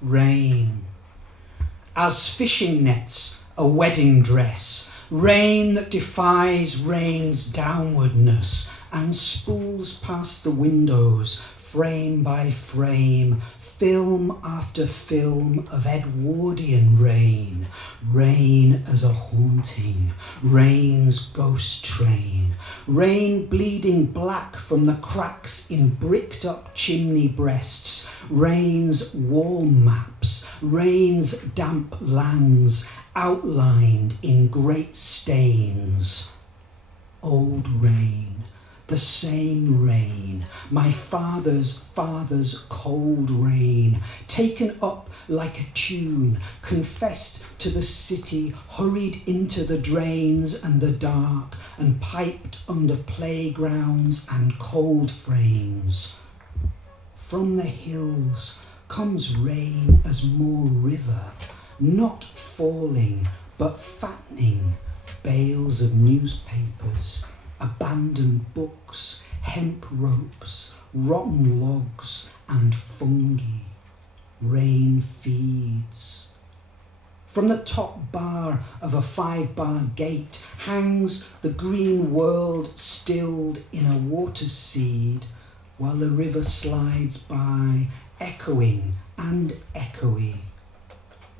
Rain. As fishing nets a wedding dress, rain that defies rain's downwardness and spools past the windows, frame by frame, film after film of Edwardian rain, rain as a haunting, rain's ghost train, rain bleeding black from the cracks in bricked up chimney breasts, rain's wall maps, rain's damp lands outlined in great stains. Old rain, the same rain, my father's cold rain, taken up like a tune, confessed to the city, hurried into the drains and the dark, and piped under playgrounds and cold frames. From the hills comes rain as more river, not falling but fattening, bales of newspapers, abandoned books, hemp ropes, rotten logs and fungi. Rain feeds. From the top bar of a 5-bar gate hangs the green world stilled in a water seed, while the river slides by, echoing and echoey.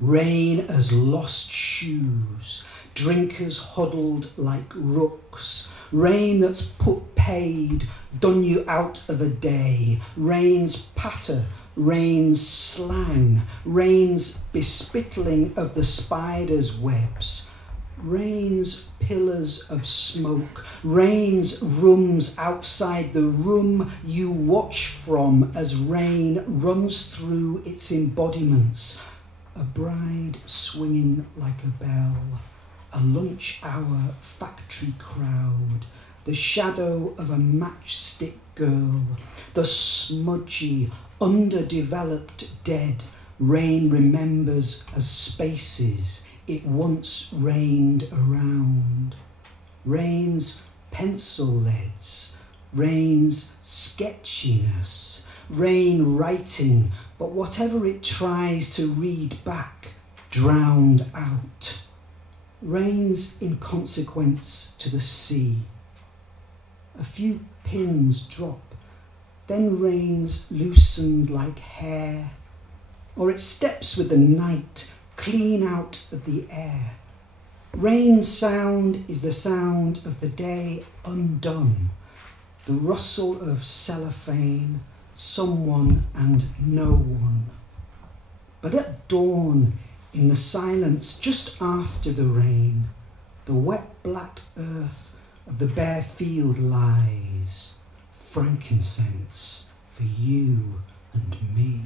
Rain as lost shoes, drinkers huddled like rooks, rain that's put paid, done you out of a day, rain's patter, rain's slang, rain's bespittling of the spider's webs, rain's pillars of smoke, rain's rooms outside the room you watch from as rain runs through its embodiments, a bride swinging like a bell, a lunch hour factory crowd, the shadow of a matchstick girl, the smudgy, underdeveloped dead rain remembers as spaces it once rained around. Rain's pencil leads, rain's sketchiness, rain writing, but whatever it tries to read back, drowned out. Rain's inconsequence to the sea. A few pins drop, then rain's loosened like hair, or it steps with the night clean out of the air. Rain's sound is the sound of the day undone, the rustle of cellophane, someone and no one. But at dawn, in the silence just after the rain, the wet black earth of the bare field lies, frankincense for you and me.